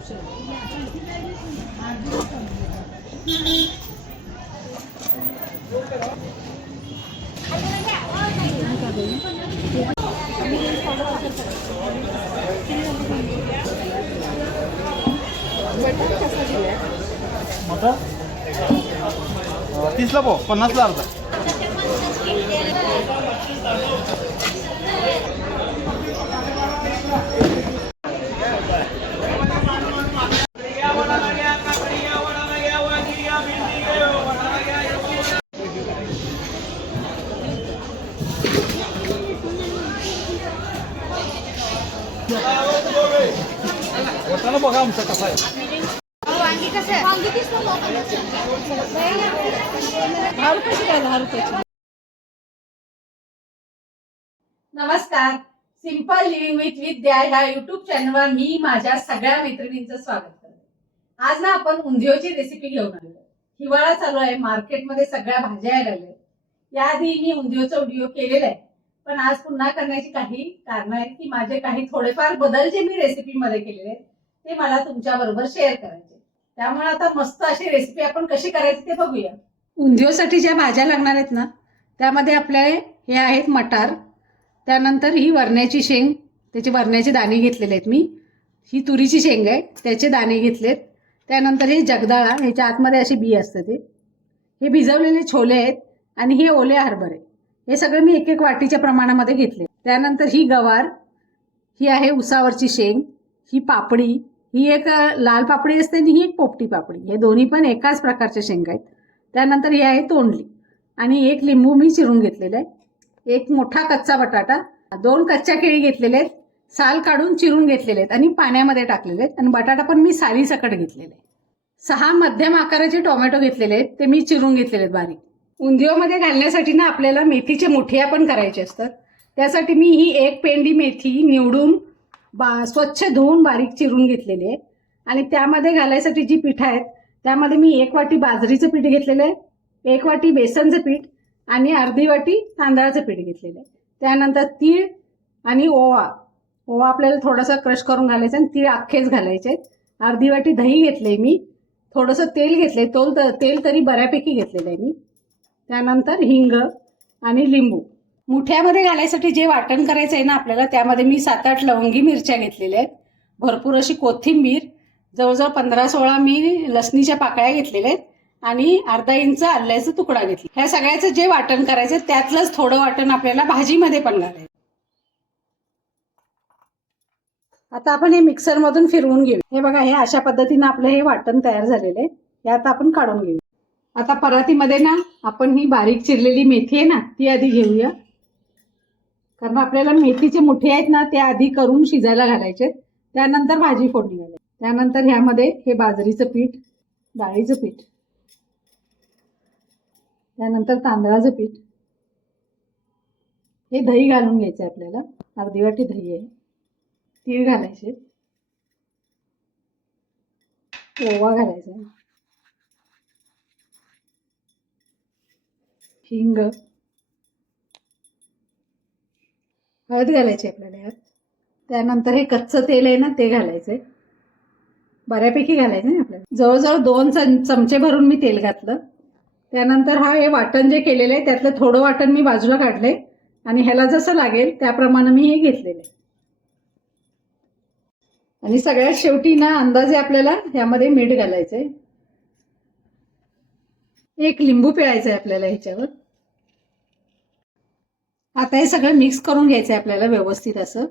मटर 30ला पाव, 50ला अर्धा. वटाणा बघा आमचा कसा आहे. नमस्कार, सिंपल लिव्हिंग विथ विद्या ह्या युट्यूब चॅनलवर मी माझ्या सगळ्या मैत्रिणींचं स्वागत करते. आज ना आपण उंधियोची रेसिपी घेऊन आलो. हिवाळा चालू आहे, मार्केटमध्ये सगळ्या भाज्या यायला लागल्या. याआधी मी उंधियोचा व्हिडिओ केलेला आहे, पण आज पुन्हा करण्याची काही कारण आहेत की माझे काही थोडेफार बदल जे मी रेसिपीमध्ये केलेले आहेत ते मला तुमच्या बरोबर शेअर करायचे. त्यामुळे आता मस्त अशी रेसिपी आपण कशी करायची ते बघूया. उंधियोसाठी ज्या भाज्या लागणार आहेत ना, त्यामध्ये आपल्या हे आहेत मटार, त्यानंतर ही वरण्याची शेंग, त्याचे वरण्याचे दाणे घेतलेले आहेत मी. ही तुरीची शेंग आहे, त्याचे दाणे घेतलेत. त्यानंतर हे जगदाळा, ह्याच्या आतमध्ये अशी बी असते ते. हे भिजवलेले छोले आहेत आणि हे ओले हरभरे. हे सगळं मी एक एक वाटीच्या प्रमाणामध्ये घेतले. त्यानंतर ही गवार, ही आहे उसावरची शेंग, ही पापडी, ही एक लाल पापडी असते आणि ही एक पोपटी पापडी. हे दोन्ही पण एकाच प्रकारच्या शेंगा आहेत. त्यानंतर ही आहे तोंडली आणि एक लिंबू मी चिरून घेतलेलं आहे. एक मोठा कच्चा बटाटा, 2 कच्च्या केळी घेतलेले आहेत, साल काढून चिरून घेतलेले आहेत आणि पाण्यामध्ये टाकलेले आहेत. आणि बटाटा पण मी साली सकट घेतलेले आहे. 6 मध्यम आकाराचे टोमॅटो घेतलेले आहेत, ते मी चिरून घेतलेले आहेत बारीक. उंधियोमध्ये घालण्यासाठी ना आपल्याला मेथीचे मुठिया पण करायचे असतात. त्यासाठी मी ही एक पेंडी मेथी निवडून स्वच्छ धुवून बारीक चिरून घेतलेली आहे. आणि त्यामध्ये घालायसाठी जी पीठ आहेत त्यामध्ये मी 1 वाटी बाजरीचं पीठ घेतलेलं आहे, 1 वाटी बेसनचं पीठ आणि अर्धी वाटी तांदळाचं पीठ घेतलेलं आहे. त्यानंतर तीळ आणि ओवा आपल्याला थोडासा क्रश करून घालायचा आणि तीळ अख्खेच घालायचे. अर्धी वाटी दही घेतले मी, थोडंसं तेल घेतले, तेल तरी बऱ्यापैकी घेतलेलं आहे मी. त्यानंतर हिंग आणि लिंबू. मुठ्यामध्ये घालायसाठी जे वाटण करायचं आहे ना आपल्याला, त्यामध्ये मी 7-8 लवंगी मिरच्या घेतलेल्या आहेत, भरपूर अशी कोथिंबीर, जवळजवळ 15-16 मी लसणीच्या पाकळ्या घेतलेल्या आहेत आणि अर्धा इंच आल्याचा तुकडा घेतला. ह्या सगळ्याचं जे वाटण करायचं त्यातलंच थोडं वाटण आपल्याला भाजीमध्ये पण घालायचं. आता आपण हे मिक्सरमधून फिरवून घेऊ. हे बघा, हे अशा पद्धतीनं आपलं हे वाटण तयार झालेलं आहे. हे आता आपण काढून घेऊ. आता परातीमध्ये ना आपण ही बारीक चिरलेली मेथी आहे ना ती आधी घेऊया, कारण आपल्याला मेथीचे मुठे आहेत ना ते आधी करून शिजायला घालायचे, त्यानंतर भाजी फोडणी घालायची. त्यानंतर ह्यामध्ये हे बाजरीचं पीठ, डाळीचं पीठ, त्यानंतर तांदळाचं पीठ, हे दही घालून घ्यायचं आहे आपल्याला, अर्धी वाटी दही आहे. तीळ घालायचे, ओवा घालायचा, हिंग, हळद घालायची आपल्याला यात. त्यानंतर हे कच्चं तेल आहे ना ते घालायचंय, बऱ्यापैकी घालायचं आहे आपल्याला. जवळजवळ 2 चमचे भरून मी तेल घातलं. त्यानंतर हे वाटण जे केलेलं आहे त्यातलं थोडं वाटण मी बाजूला काढलंय आणि ह्याला जसं लागेल त्याप्रमाणे मी हे घेतलेलं आहे. आणि सगळ्यात शेवटी ना अंदाजे आपल्याला ह्यामध्ये मीठ घालायचंय, 1 लिंबू पिळायचं आहे आपल्याला ह्याच्यावर. आता हे सगळं मिक्स करून घ्यायचं आहे आपल्याला व्यवस्थित असं,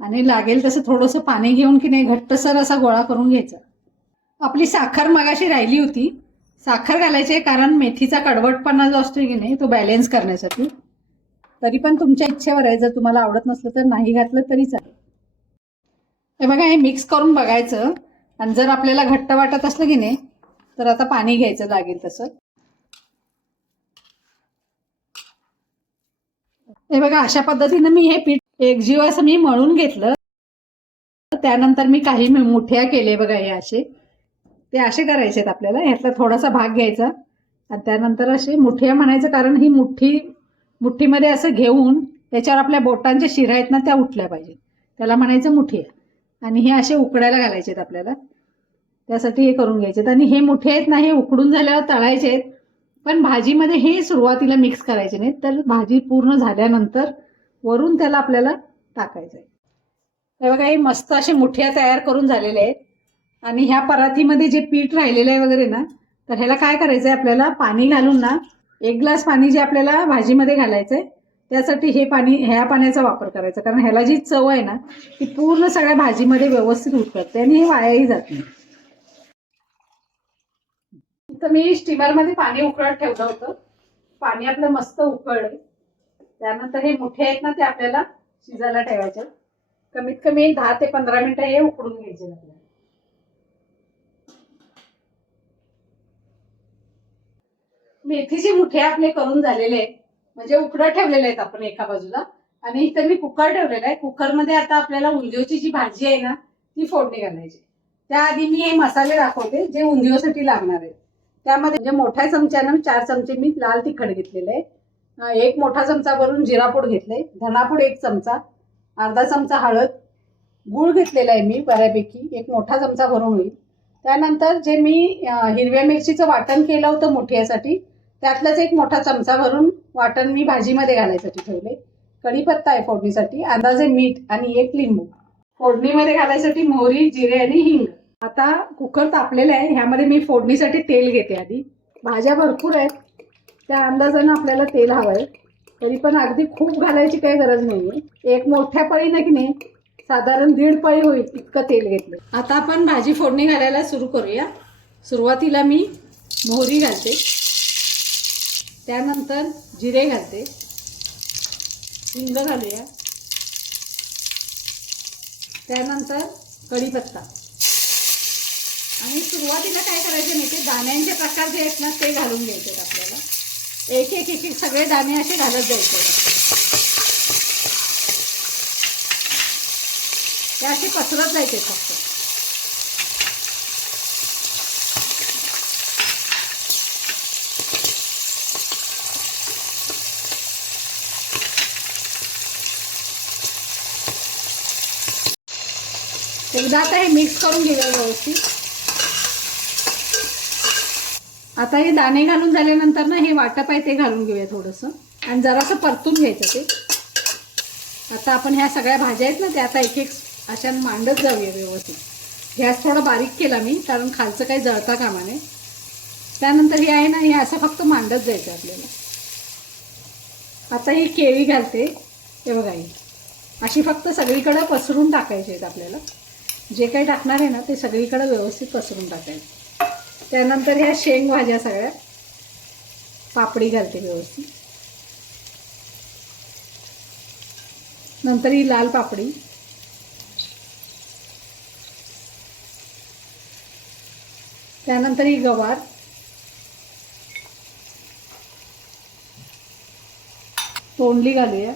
आणि लागेल तसं थोडंसं पाणी घेऊन की नाही घट्टसर असा गोळा करून घ्यायचा. आपली साखर मगाशी राहिली होती, साखर घालायची आहे कारण मेथीचा कडवटपणा जो असतो की नाही तो बॅलन्स करण्यासाठी. तरी पण तुमच्या इच्छेवर आहे, जर तुम्हाला आवडत नसलं तर नाही घातलं तरी चालेल. हे बघा, हे मिक्स करून बघायचं आणि जर आपल्याला घट्ट वाटत असलं की नाही तर आता पाणी घ्यायचं लागेल तसं. हे बघा, अशा पद्धतीनं मी हे पीठ एकजीव असं मी मळून घेतलं. त्यानंतर मी काही मुठ्या केले बघा, हे असे ते असे करायचे आहेत आपल्याला. ह्यातला थोडासा भाग घ्यायचा आणि त्यानंतर असे मुठ्या म्हणायचं, कारण ही मुठ्ठीमध्ये असं घेऊन त्याच्यावर आपल्या बोटांच्या शिरा आहेत ना त्या उठल्या पाहिजेत, त्याला म्हणायचं मुठिया. आणि हे असे उकडायला घालायचे आहेत आपल्याला. त्यासाठी हे करून घ्यायचे आणि हे मोठे आहेत ना, हे उकडून झाल्यावर तळायचे आहेत. पण भाजीमध्ये हे सुरुवातीला मिक्स करायचे नाहीत, तर भाजी पूर्ण झाल्यानंतर वरून त्याला आपल्याला टाकायचं आहे. हे बघा, हे मस्त असे मुठ्या तयार करून झालेले आहेत. आणि ह्या परातीमध्ये जे पीठ राहिलेलं आहे वगैरे ना, तर ह्याला काय करायचं आहे, आपल्याला पाणी घालून ना, 1 ग्लास पाणी जे आपल्याला भाजीमध्ये घालायचं आहे त्यासाठी हे पाणी, ह्या पाण्याचा वापर करायचा. कारण ह्याला जी चव आहे ना ती पूर्ण सगळ्या भाजीमध्ये व्यवस्थित उतरते आणि हे वायाही जात नाही. तर मी स्टीमरमध्ये पाणी उकळत ठेवलं होतं. पाणी आपलं मस्त उकळलं. त्यानंतर हे मोठे आहेत ना, ते आपल्याला शिजायला ठेवायचे. कमीत कमी 10 ते 15 मिनिटं हे उकडून घ्यायचे आपल्याला. मेथीचे मुठे आपले करून झालेले आहेत, म्हणजे उकडत ठेवलेले आहेत आपण एका बाजूला. आणि इथं मी कुकर ठेवलेला आहे. कुकरमध्ये आता आपल्याला उंदियोची जी भाजी आहे ना ती फोडणी घालायची. त्याआधी मी हे मसाले दाखवते जे उंदियोसाठी लागणार आहेत. त्यामध्ये म्हणजे मोठ्या चमच्यानं 4 चमचे मी लाल तिखट घेतलेले आहे. 1 मोठा चमचा भरून जिरापूड घेतले, धनापूड 1 चमचा, अर्धा चमचा हळद, गूळ घेतलेला आहे मी बऱ्यापैकी 1 मोठा चमचा भरून होईल. त्यानंतर जे मी हिरव्या मिरचीचं वाटण केलं होतं मोठ्यासाठी, त्यातलाच 1 मोठा चमचा भरून वाटण मी भाजीमध्ये घालायसाठी ठेवले. कढीपत्ता आहे फोडणीसाठी, अंदाजे मीठ आणि 1 लिंबू. फोडणीमध्ये घालायसाठी मोहरी, जिरे आणि हिंग. आता कुकर तापलेला आहे, ह्यामध्ये मी फोडणीसाठी तेल घेते. आधी भाज्या भरपूर आहेत, त्या अंदाजानं आपल्याला तेल हवं आहे. तरी पण अगदी खूप घालायची काही गरज नाहीये. 1 मोठ्या पळीनं की नाही साधारण 1.5 पळी होईल इतकं तेल घेतलं. आता आपण भाजी फोडणी घालायला सुरू करूया. सुरुवातीला मी मोहरी घालते, त्यानंतर जिरे घालते, हिंग घालूया, त्यानंतर कढीपत्ता. आणि सुरुवातीला काय करायचं माहिती, दाण्यांचे प्रकार जे आहेत ना ते घालून घ्यायचे आपल्याला. एक एक एक एक सगळे दाणे असे घालत जायचे. ते असे पसरत जायचे फक्त. एकदा आता हे मिक्स करून घेऊया व्यवस्थित. आता हे दाणे घालून झाल्यानंतर ना हे वाटप आहे ते घालून घेऊया थोडंसं आणि जरासं परतून घ्यायचं ते. आता आपण ह्या सगळ्या भाज्या आहेत ना त्या आता एक एक अशा मांडत जाऊया व्यवस्थित. गॅस थोडा बारीक केला मी, कारण खालचं काही जळता कामा नये. त्यानंतर हे आहे ना, हे असं फक्त मांडत जायचं आपल्याला. आता ही केळी घालते, हे बघा, ही अशी फक्त सगळीकडं पसरून टाकायची आहेत आपल्याला. जे काही टाकणार आहे ना ते सगळीकडे व्यवस्थित पसरून टाकायचं. त्यानंतर ह्या शेंग भाज्या सगळ्या, पापडी घालते व्यवस्थित. नंतर ही लाल पापडी, त्यानंतर ही गवार, तोंडली घालूया,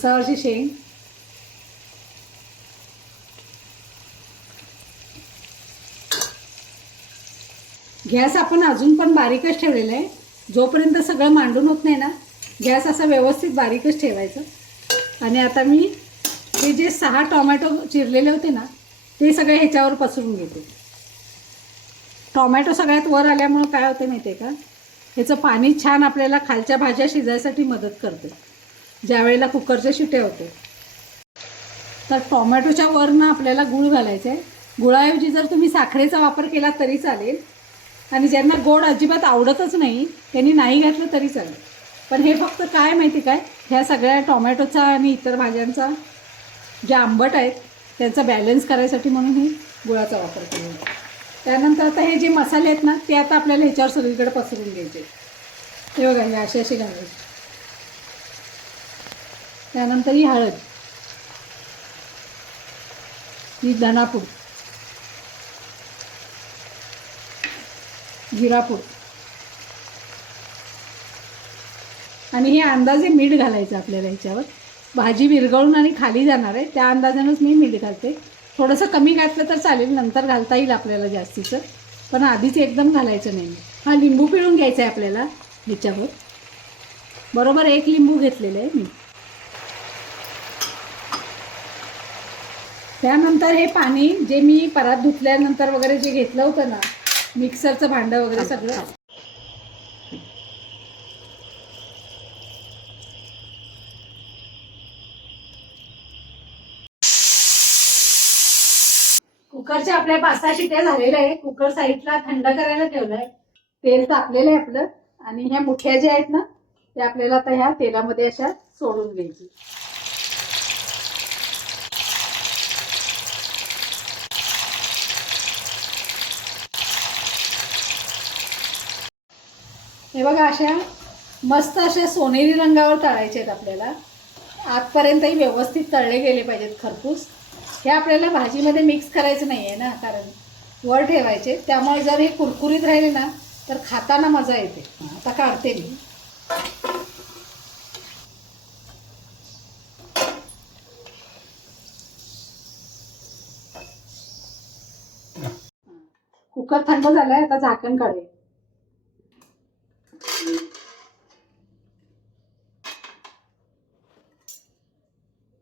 सावरची शेंग, गॅस आपण अजून पण बारीकच ठेवलेला आहे. जोपर्यंत सगळं मांडून होत नाही ना गॅस असा व्यवस्थित बारीकच ठेवायचा. आणि आता मी हे जे 6 टोमॅटो चिरलेले होते ना ते सगळे ह्याच्यावर पसरून घेते. टोमॅटो सगळ्यात वर आल्यामुळं काय होते माहिती आहे का, ह्याचं पाणी छान आपल्याला खालच्या भाज्या शिजायसाठी मदत करते ज्या वेळेला कुकरच्या शिट्या होते. तर टोमॅटोच्या वरनं आपल्याला गूळ घालायचं आहे. गुळाऐवजी जर तुम्ही साखरेचा वापर केला तरी चालेल, आणि ज्यांना गोड अजिबात आवडतच नाही त्यांनी नाही घातलं तरी चालेल. पण हे फक्त काय माहिती काय, ह्या सगळ्या टोमॅटोचा आणि इतर भाज्यांचा ज्या आंबट आहेत त्यांचा बॅलन्स करायसाठी म्हणून हे गुळाचा वापर केला. त्यानंतर आता हे जे मसाले आहेत ना ते आता आपल्याला ह्याच्यावर सगळीकडे पसरून घ्यायचे. हे बघा, हे असे असे घालायचे. त्यानंतर ही हळद, ही धनापूड, जिरापूड आणि हे अंदाजे मीठ घालायचं आपल्याला ह्याच्यावर. भाजी विरघळून आणि खाली जाणार आहे त्या अंदाजानंच मी मीठ घालते. थोडंसं कमी घातलं तर चालेल, नंतर घालता येईल आपल्याला जास्तीचं, पण आधीच एकदम घालायचं नाही. हा लिंबू पिळून घ्यायचा आहे आपल्याला ह्याच्यावर. बरोबर 1 लिंबू घेतलेलं आहे मी. त्यानंतर हे पाणी जे मी परात धुतल्यानंतर वगैरे जे घेतलं होतं ना, मिक्सरचं भांडं वगैरे सगळं कुकरच्या आपल्या 5-6 शिट्या झालेल्या आहे. कुकर साईडला थंड करायला ठेवलाय. तेल तापलेलं आहे आपलं आणि ह्या मुठ्या ज्या आहेत ना ते आपल्याला आता ह्या तेलामध्ये अशा सोडून घ्यायची. हे बघा अशा मस्त अशा सोनेरी रंगावर तळायचे आहेत आपल्याला. आतपर्यंतही व्यवस्थित तळले गेले पाहिजेत खरपूस. हे आपल्याला भाजीमध्ये मिक्स करायचं नाही आहे ना, कारण वर ठेवायचे. त्यामुळे जर हे कुरकुरीत राहिले ना तर खाताना मजा येते. आता काढते मी. कुकर थंड झालाय, आता झाकण काढूया.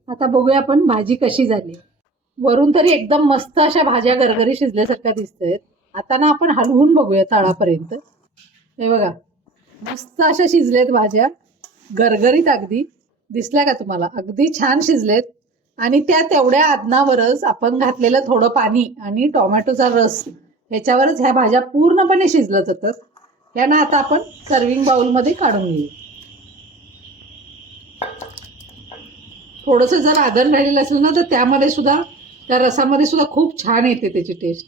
आता बघूया आपण भाजी कशी झाली. वरून तरी एकदम मस्त अशा भाज्या गरगरी शिजल्यासारख्या दिसतात. आता ना आपण हलवून बघूया तळापर्यंत. हे बघा मस्त अशा शिजलेत भाज्या, गरगरीत अगदी. दिसल्या का तुम्हाला? अगदी छान शिजलेत. आणि त्या तेवढ्या आदनावरच आपण घातलेलं थोडं पाणी आणि टोमॅटोचा रस ह्याच्यावरच ह्या भाज्या पूर्णपणे शिजलं जातात. यांना आता आपण सर्विंग बाउलमध्ये काढून घेऊ. थोडंसं जर आदन राहिलेलं असेल ना तर त्यामध्ये सुद्धा, त्या रसामध्ये सुद्धा खूप छान येते त्याची टेस्ट.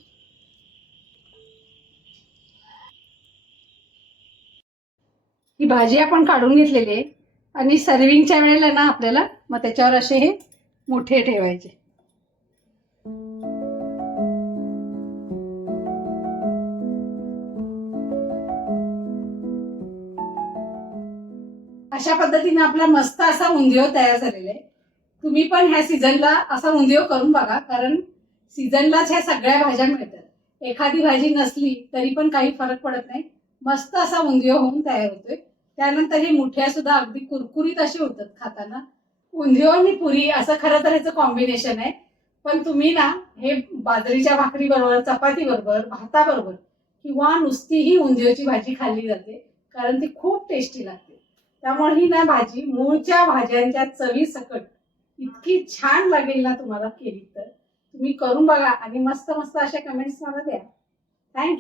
ही भाजी आपण काढून घेतलेली आहे आणि सर्विंगच्या वेळेला ना आपल्याला मग त्याच्यावर असे हे मोठे ठेवायचे. अशा पद्धतीने आपला मस्त असा उंधियो तयार झालेला आहे. तुम्ही पण ह्या सीझनला असा उंधियो करून बघा, कारण सीझनलाच ह्या सगळ्या भाज्या मिळतात. एखादी भाजी नसली तरी पण काही फरक पडत नाही. मस्त असा उंधियो होऊन तयार होतोय. त्यानंतर हे मुठ्या सुद्धा अगदी कुरकुरीत अशी होतात खाताना. उंधियो आणि पुरी असं खरं तर ह्याचं कॉम्बिनेशन आहे. पण तुम्ही ना हे बाजरीच्या भाकरी बरोबर, चपाती बरोबर, भाताबरोबर किंवा नुसतीही उंधियोची भाजी खाल्ली जाते, कारण ती खूप टेस्टी लागते. त्यामुळे ही ना भाजी मूळच्या भाज्यांच्या चवी सकट इतकी छान लागेल ना तुम्हाला केली तर. तुम्ही करून बघा आणि मस्त मस्त अशा कमेंट्स मला द्या. थँक्यू.